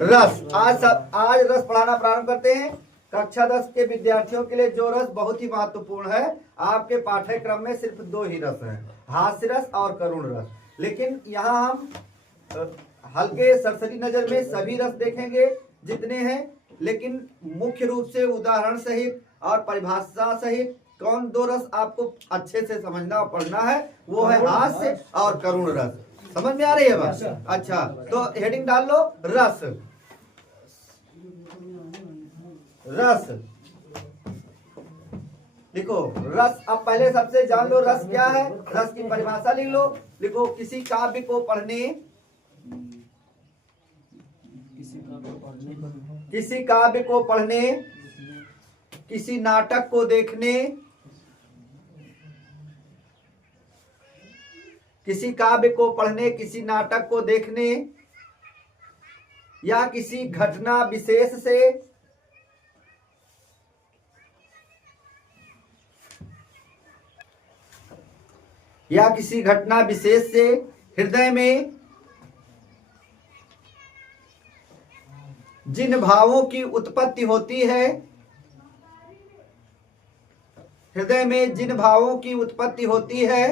रस। आज रस पढ़ाना प्रारंभ करते हैं। कक्षा 10 के विद्यार्थियों के लिए जो रस बहुत ही महत्वपूर्ण है। आपके पाठ्यक्रम में सिर्फ 2 ही रस हैं, हास्य रस और करुण रस। लेकिन यहाँ हम हल्के सरसरी नजर में सभी रस देखेंगे जितने हैं, लेकिन मुख्य रूप से उदाहरण सहित और परिभाषा सहित कौन 2 रस आपको अच्छे से समझना और पढ़ना है, वो है हास्य और करुण रस। समझ में आ रही है बात? अच्छा, तो हेडिंग डाल लो, रस। रस लिखो, रस। अब पहले सबसे जान लो रस क्या है। रस की परिभाषा लिख लो। लिखो, किसी काव्य को पढ़ने, किसी काव्य को पढ़ने, किसी नाटक को देखने, किसी काव्य को पढ़ने, किसी नाटक को देखने या किसी घटना विशेष से हृदय में जिन भावों की उत्पत्ति होती है, हृदय में जिन भावों की उत्पत्ति होती है,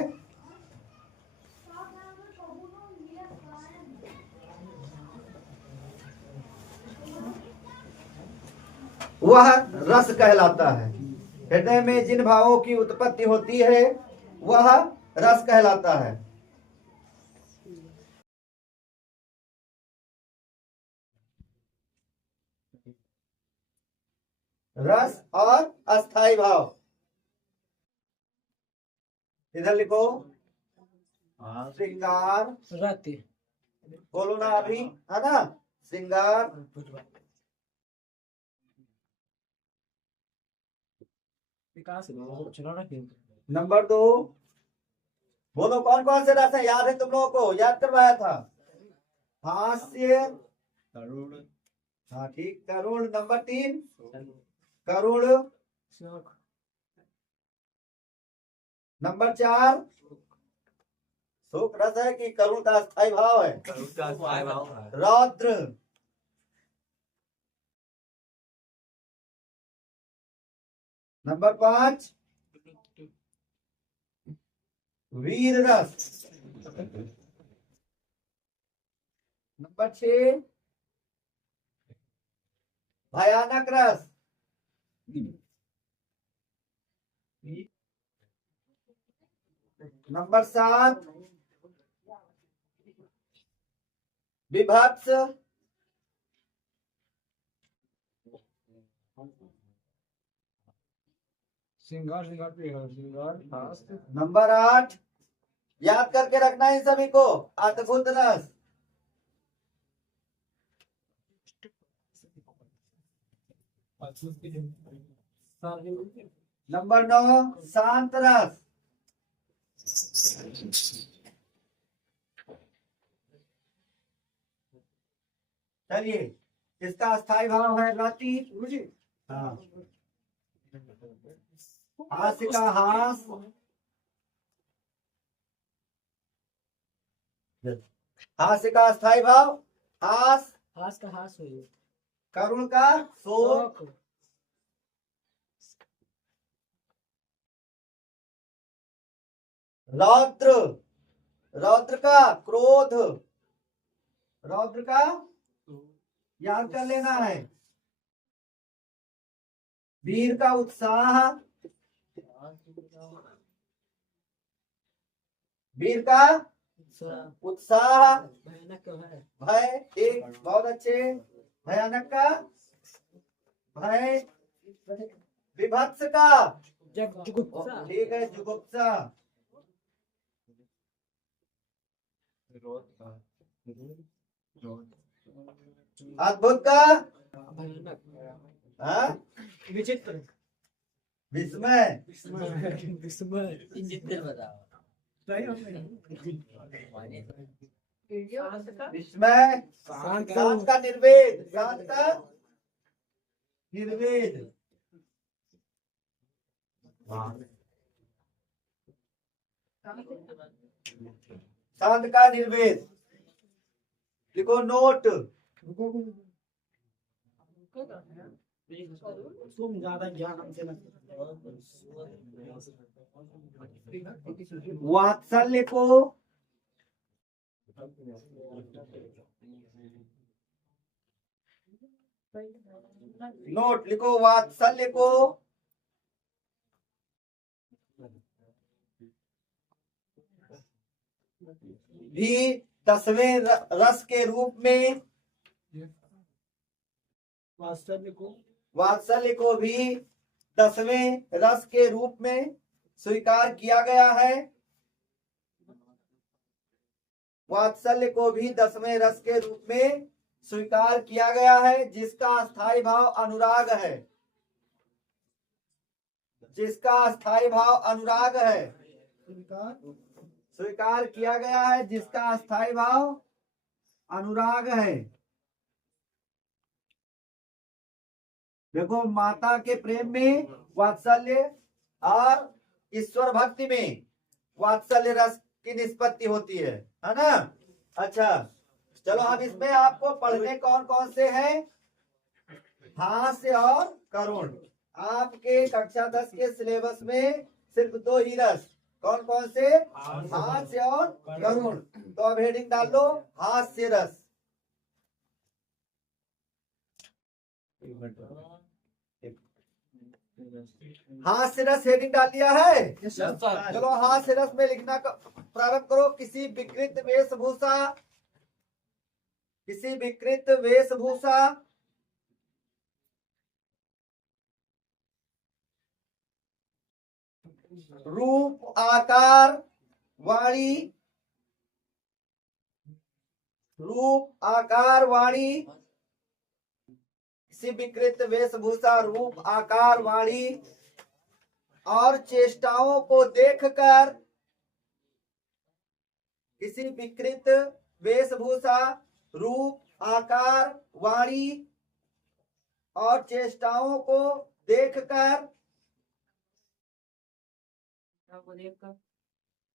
वह रस कहलाता है। हृदय में जिन भावों की उत्पत्ति होती है वह रस कहलाता है। रस और अस्थाई भाव, इधर लिखो। श्रृंगार, बोलो ना अभी, है ना? श्रृंगार, नंबर 2, बोलो कौन कौन से रस है? याद है तुम लोगों को? याद करवाया था। हास्य, हाँ ठीक, करुण। नंबर 3, करुण। नंबर 4, शोक रस है कि करुण का अस्थाई भाव है? रौद्र। नंबर 5, वीर रस। नंबर 6, भयानक रस। नंबर 7, विभत्स। नंबर 8, याद करके रखना है सभी को, अद्भुत रस। नंबर 9, शांत रस। चलिए, इसका स्थायी भाव है रति। हाँ, हास्य का हास, हास्य का स्थायी भाव हास, हास का हास हो, करुण का शोक, रौद्र, रौद्र का क्रोध, रौद्र का याद कर लेना है। वीर का उत्साह, वीर का उत्साह, भय, ठीक, बहुत अच्छे। भयानक का भय, विभत्स का ठीक है, जुगुप्सा। अद्भुत का विचित्र, विस्मय, विस्मय, शांत का निर्वेद, शांत का निर्वेद, शांत का निर्वेद। लिखो नोट। तुम ज्यादा ज्ञान हमसे मत वात्सल्य को नोट लिखो, वात्सल्य को भी 10वें रस के रूप में, वात्सल्य को भी 10वें रस के रूप में स्वीकार किया गया है। वात्सल्य को भी 10वें रस के रूप में स्वीकार किया गया है, जिसका स्थायी भाव अनुराग है, जिसका स्थायी भाव अनुराग है, स्वीकार किया गया है, जिसका स्थायी भाव अनुराग है। देखो, माता के प्रेम में वात्सल्य और ईश्वर भक्ति में वात्सल्य रस की निष्पत्ति होती है ना। अच्छा, चलो अब इसमें आपको पढ़ने कौन कौन से हैं? हास्य और करुण। आपके कक्षा 10 के सिलेबस में सिर्फ 2 ही रस, कौन कौन से? हास्य और करुण। तो अब हेडिंग डाल दो, हास्य रस। हास्य रस हेडिंग डाल दिया है? चलो हास्य रस में लिखना प्रारंभ करो। किसी विकृत वेशभूषा, किसी विकृत वेशभूषा रूप आकार वाणी, रूप आकार वाणी, किसी विकृत वेशभूषा रूप आकार वाणी और चेष्टाओं को देखकर, किसी विकृत वेशभूषा रूप आकार वाणी और चेष्टाओं को देखकर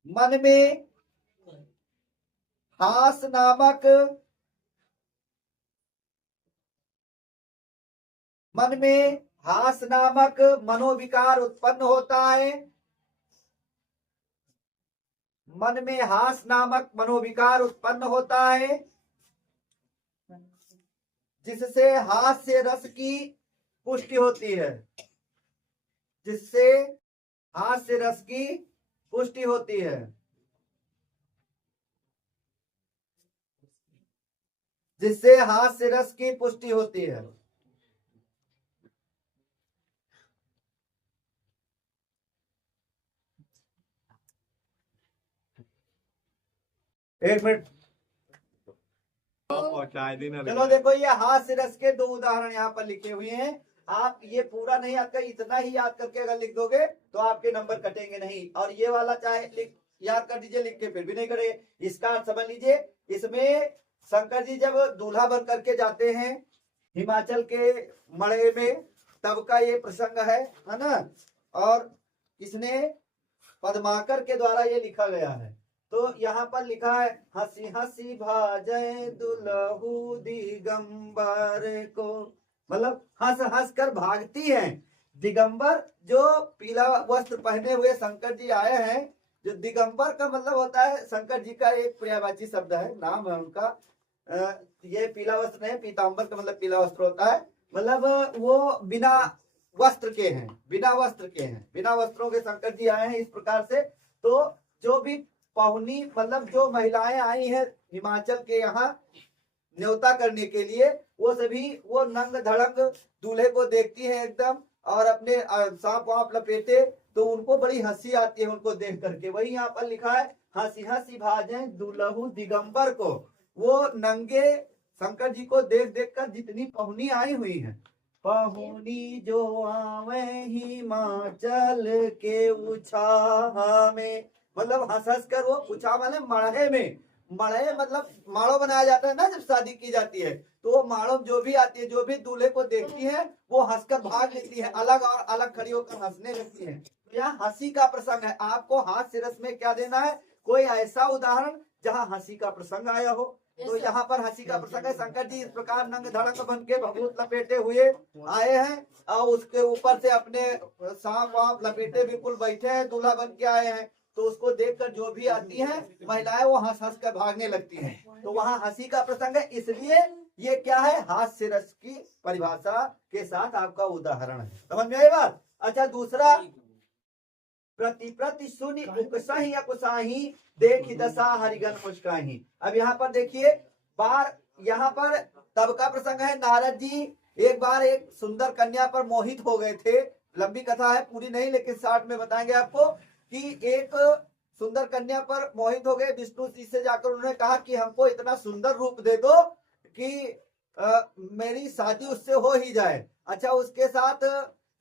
मन में हास नामक, मन में हास नामक मनोविकार उत्पन्न होता है, मन में हास नामक मनोविकार उत्पन्न होता है, जिससे हास्य रस की पुष्टि होती है, जिससे हास्य रस की पुष्टि होती है, जिससे हास्य रस की पुष्टि होती है। एक मिनट, चलो देखो, ये हास्य रस के 2 उदाहरण यहाँ पर लिखे हुए हैं। आप ये पूरा नहीं याद कर, इतना ही याद करके अगर लिख दोगे तो आपके नंबर कटेंगे नहीं। और ये वाला चाहे याद कर दीजिए, लिख के फिर भी नहीं करेंगे। इसका अर्थ समझ लीजिए, इसमें शंकर जी जब दूल्हा बन करके जाते हैं हिमाचल के मड़े में, तब का ये प्रसंग है ना। और इसने पद्माकर के द्वारा ये लिखा गया है। तो यहाँ पर लिखा है, हंसी हंसी भाजय दुल्हू दिगंबर को, मतलब हंस हंस कर भागती हैं। दिगंबर जो पीला वस्त्र पहने हुए शंकर जी आए हैं, जो दिगंबर का मतलब होता है, शंकर जी का एक पर्यायवाची शब्द है, नाम है उनका। ये पीला वस्त्र नहीं, पीतांबर का मतलब पीला वस्त्र होता है, मतलब वो बिना वस्त्र के हैं, बिना वस्त्र के हैं, बिना वस्त्रों के शंकर जी आए हैं। इस प्रकार से तो जो भी पहुनी, मतलब जो महिलाएं आई हैं हिमाचल के यहाँ न्योता करने के लिए, वो सभी वो नंग धड़ंग दूल्हे को देखती हैं एकदम, और अपने सांप वाप लपेटे, तो उनको बड़ी हंसी आती है उनको देख करके। वही यहाँ पर लिखा है, हंसी हंसी भाजे दुल्हू दिगंबर को। वो नंगे शंकर जी को देख देख कर जितनी पहुनी आई हुई है, पहुनी जो आवे हिमाचल के उछाह में, मतलब हंस हंस कर वो उछा वाले मड़हे में, मड़े मतलब माड़ो बनाया जाता है ना जब शादी की जाती है, तो वो माड़ो जो भी आती है, जो भी दूल्हे को देखती है, वो हंसकर भाग लेती है, अलग और अलग खड़ी होकर हंसने लगती है। तो यहाँ हंसी का प्रसंग है। आपको हास्य रस में क्या देना है? कोई ऐसा उदाहरण जहाँ हंसी का प्रसंग आया हो, तो यहाँ पर हंसी का प्रसंग है। शंकर जी इस प्रकार नंग धड़ंग बन के भभूत लपेटे हुए आए हैं और उसके ऊपर से अपने सांप वाप लपेटे बिल्कुल बैठे हैं, दूल्हा बन के आए हैं। तो उसको देखकर जो भी आती हैं महिलाएं वो हंस हंस कर भागने लगती हैं। तो वहाँ हंसी का प्रसंग है, इसलिए ये क्या है, हास्य रस की परिभाषा के साथ आपका उदाहरण है। समझ में आई बात। अच्छा, दूसरा प्रति प्रति सुनि उकसाही अकुसाही देखी दशा हरिगन मुस्काही। अब यहाँ पर देखिए बार, यहाँ पर तब का प्रसंग है। नारद जी एक बार एक सुंदर कन्या पर मोहित हो गए थे। लंबी कथा है, पूरी नहीं, लेकिन शॉर्ट में बताएंगे आपको कि एक सुंदर कन्या पर मोहित हो गए। विष्णु जी से जाकर उन्होंने कहा कि हमको इतना सुंदर रूप दे दो कि मेरी शादी उससे हो ही जाए। अच्छा, उसके साथ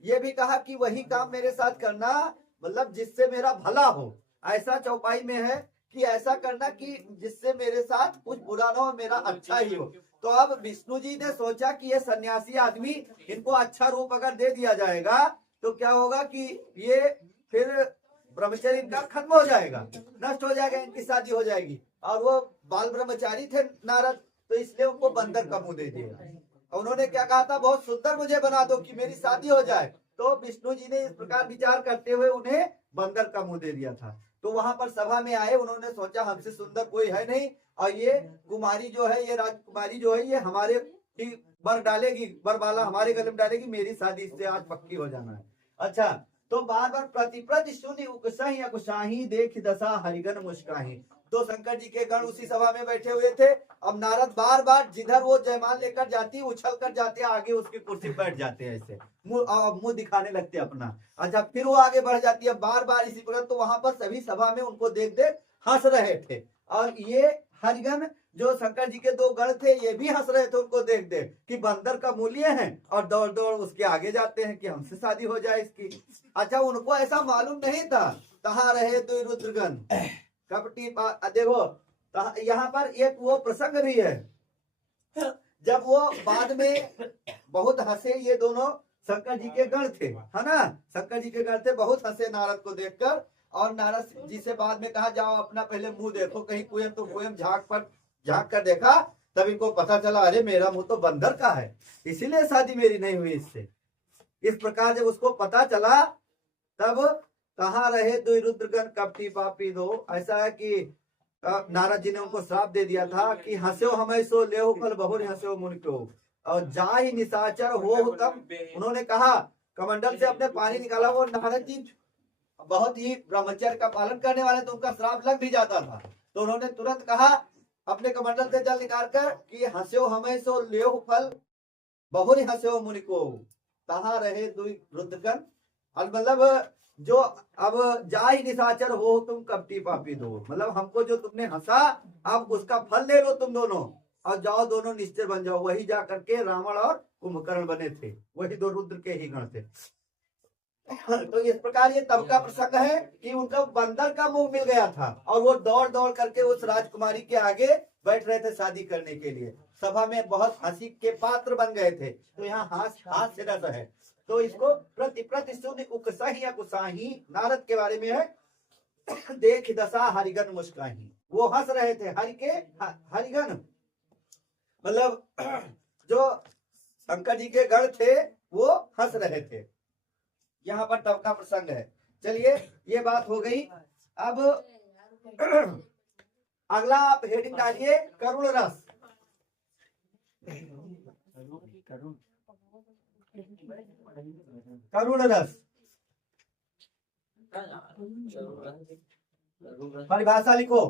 ये भी कहा कि वही काम मेरे साथ करना, मतलब जिससे मेरा भला हो। ऐसा चौपाई में है कि ऐसा करना कि जिससे मेरे साथ कुछ बुरा ना हो, मेरा अच्छा ही हो। तो अब विष्णु जी ने सोचा कि ये सन्यासी आदमी, इनको अच्छा रूप अगर दे दिया जाएगा तो क्या होगा कि ये फिर ब्रह्मचर्य इनका खत्म हो जाएगा, नष्ट हो जाएगा, इनकी शादी हो जाएगी। और वो बाल ब्रह्मचारी थे नारद, तो इसलिए उनको बंदर का मुंह दे दिया। उन्होंने क्या कहा था, बहुत सुंदर मुझे बना दो कि मेरी शादी हो जाए। तो विष्णु जी ने इस प्रकार विचार करते हुए उन्हें बंदर का मुंह दे दिया था। तो वहां पर सभा में आए, उन्होंने सोचा हमसे सुंदर कोई है नहीं, और ये कुमारी जो है, ये राजकुमारी जो है, ये हमारे ही बर डालेगी, बरमाला हमारे गले में डालेगी, मेरी शादी इससे आज पक्की हो जाना है। अच्छा, तो बार बार प्रति प्रति सुनि उकसाही अकुसाही देख दशा हरिगन मुस्काही। तो शंकर जी के गण उसी सभा में बैठे हुए थे। अब नारद बार बार जिधर वो जयमाल लेकर जाती, उछल कर जाते, आगे उसकी कुर्सी बैठ जाते हैं, ऐसे मुंह दिखाने लगते अपना। अच्छा, फिर वो आगे बढ़ जाती है, बार बार इसी प्रकार। तो वहां पर सभी सभा में उनको देख देख हंस रहे थे। और ये हरिगन जो शंकर जी के दो गण थे, ये भी हंस रहे थे उनको देख देख कि बंदर का मूल्य है, और दौड़ दौड़ उसके आगे जाते हैं कि हमसे शादी हो जाए इसकी। अच्छा, उनको ऐसा मालूम नहीं था, तहां रहे दो रुद्रगण कपटी देखो यहाँ पर एक वो प्रसंग भी है, जब वो बाद में बहुत हंसे, ये दोनों शंकर जी के गण थे, है ना, शंकर जी के गण थे, बहुत हंसे नारद को देखकर। और नारद जी से बाद में कहा, जाओ अपना पहले मुंह देखो, कहीं कुएं तो कुएं झांक कर देखा, तब इनको पता चला, अरे मेरा मुंह तो बंदर का है, इसीलिए शादी मेरी नहीं हुई इससे। इस प्रकार जब उसको पता चला, तब कहाँ रहे दो रुद्रगण कपटी पापी दो। ऐसा है कि नारद जी ने उनको श्राप दे दिया था कि हंसो हमें सो ले फल बहुर हंसो मुन को, और जा ही निशाचर हो तब। उन्होंने कहा, कमंडल से अपने पानी निकाला। वो नारद जी बहुत ही ब्रह्मचर्य का पालन करने वाले, तो उनका श्राप लग भी जाता था। तो उन्होंने तुरंत कहा अपने कमंडल से जल निकाल कर कि हंसो हमें सो ले फल बहुर हंसो मुनि को, कहाँ रहे दुई रुद्रगण। मतलब जो अब जा ही निशाचर हो तुम कपटी पापी दो, मतलब हमको जो तुमने हंसा, अब उसका फल ले लो तुम दोनों, और जाओ दोनों निश्चय बन जाओ। वही जा करके रावण और कुंभकर्ण बने थे, वही दो रुद्र के ही गण थे। तो इस प्रकार ये तब का प्रसंग है कि उनको बंदर का मुंह मिल गया था, और वो दौड़ दौड़ करके उस राजकुमारी के आगे बैठ रहे थे शादी करने के लिए। सभा में बहुत हंसी के पात्र बन गए थे। तो यहाँ हास्य रस है। तो इसको प्रति प्रति सुनि उकसाही अकुसाही नारद के बारे में है। देख दशा हरिगन मुस्काही, वो हंस रहे थे, हरिगन मतलब जो शंकर जी के गण थे वो हंस रहे थे। यहाँ पर तब का प्रसंग है। चलिए, ये बात हो गई। अब अगला आप हेडिंग डालिए, करुण रस। करुण रस परिभाषा लिखो।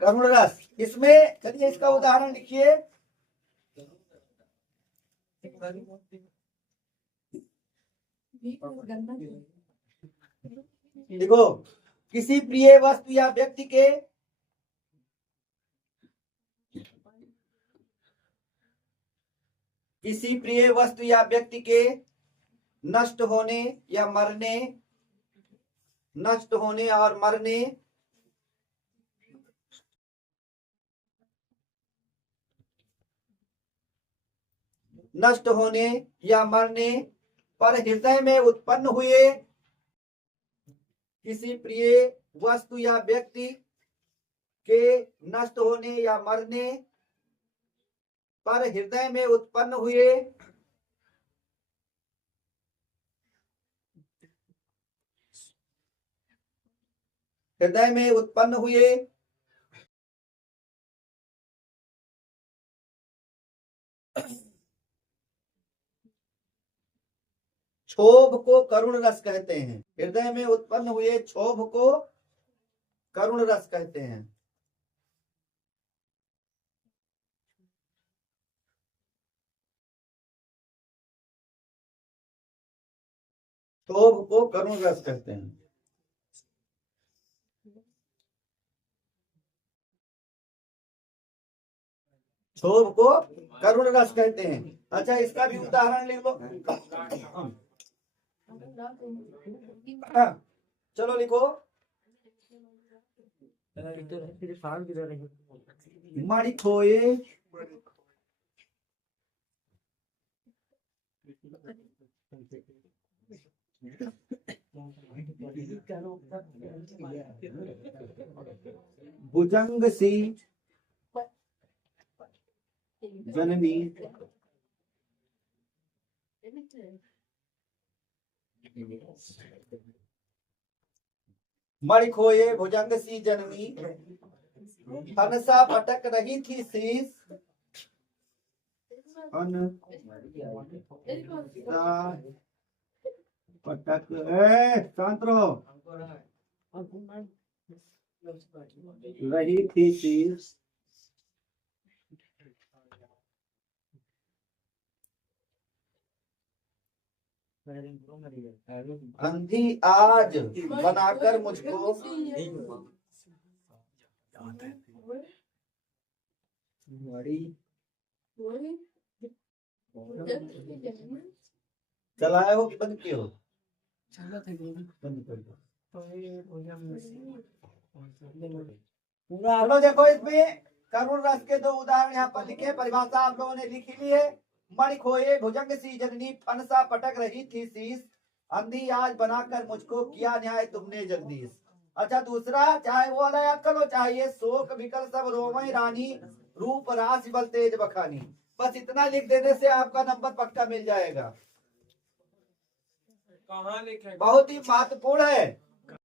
करुण रस, इसमें चलिए इसका उदाहरण लिखिए। देखो, किसी प्रिय वस्तु या व्यक्ति के नष्ट होने या मरने, नष्ट होने और मरने, नष्ट होने या मरने पर हृदय में उत्पन्न हुए किसी प्रिय वस्तु या व्यक्ति के नष्ट होने या मरने पर हृदय में उत्पन्न हुए क्षोभ को करुण रस कहते हैं। हृदय में उत्पन्न हुए क्षोभ को करुण रस कहते हैं। क्षोभ को करुण रस कहते हैं। क्षोभ को करुण रस कहते हैं। अच्छा, इसका भी उदाहरण लिख लो। चलो लिखो। मणि खोए भुजंग सी जननी मणि खोए भुजंग सी जननी हनसा पटक रही थी शीश पटक शांत रहो रही थी शीश अंधी आज बनाकर मुझको चलाए हो कि बंद किए हो? बंद कर दो। चलो देखो, इसमें करुण रस के दो उदाहरण यहाँ पर लिखे। परिभाषा आप लोगों ने लिखी ली है। मणि खोए भुजंग सी जननी फनसा पटक रही थी शीश अंधी आज बनाकर मुझको किया न्याय तुमने जगदीश। अच्छा, दूसरा, चाहे वो वाला याद कर लो, चाहे ये शोक विकल सब रोमई रानी रूप राशि बल तेज बखानी। बस इतना लिख देने से आपका नंबर पक्का मिल जाएगा। कहाँ लिखे? बहुत ही महत्वपूर्ण है।